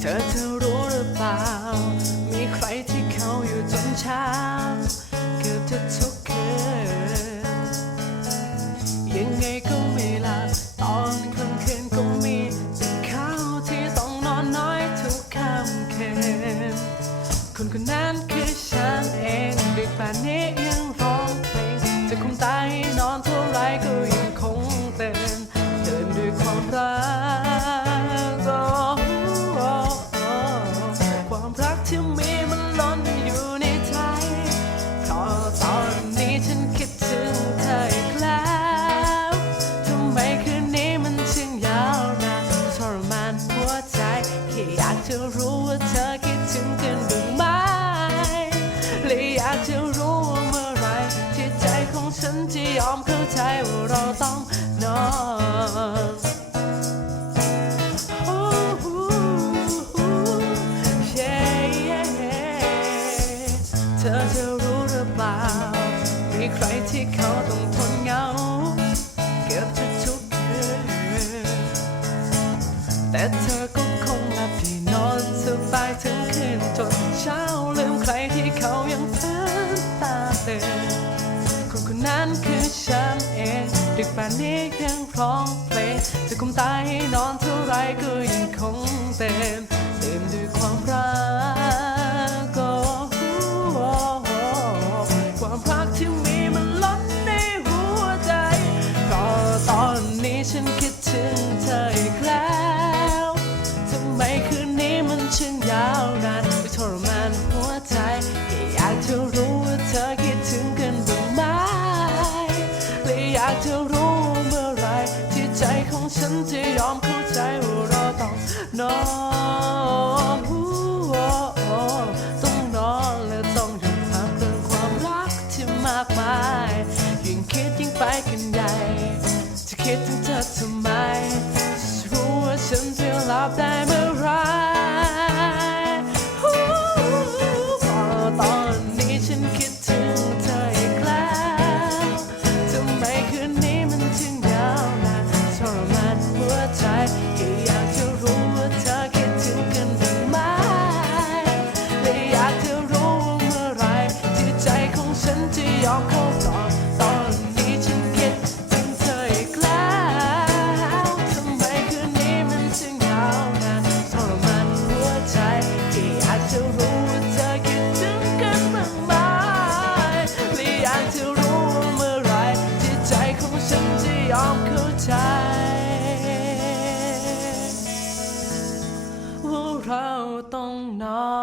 เธอเธอรู้หรือเปล่า มีใครที่เขาอยู่จนเช้าเกือบจะทุกคืนยังไงก็ไม่หลับตอนกลางคืนก็มีแต่เขาที่ต้องนอนน้อยทุกค่ำคืนคนคนนั้นคือฉันเองดึกป่านนี้ยังร้องเพลงจะคงตายากจะรู้ว่าเธอคิดถึงกันบ้างไหมและอยากจะรู้ว่าเมื่อไรที่ใจของฉันจะยอมเข้าใจว่าเราต้องนอนเธอจะรู้หรือเปล่า มีใครที่เขาต้องทนเหงา เกือบจะทุกคืนแต่เธอ ป่านนี้ยังร้องเพลงจะคุมตายให้นอนเท่าไรก็ยังคงเต็มเต็ม ที่ยอมเข้าใจว่าเราต้องนอนต้องนอนและต้องหยุดพักเรื่องความรักที่มากมาย ยิ่งคิดยิ่งไปกันใหญ่ จะคิดถึงเธอทำไม ว่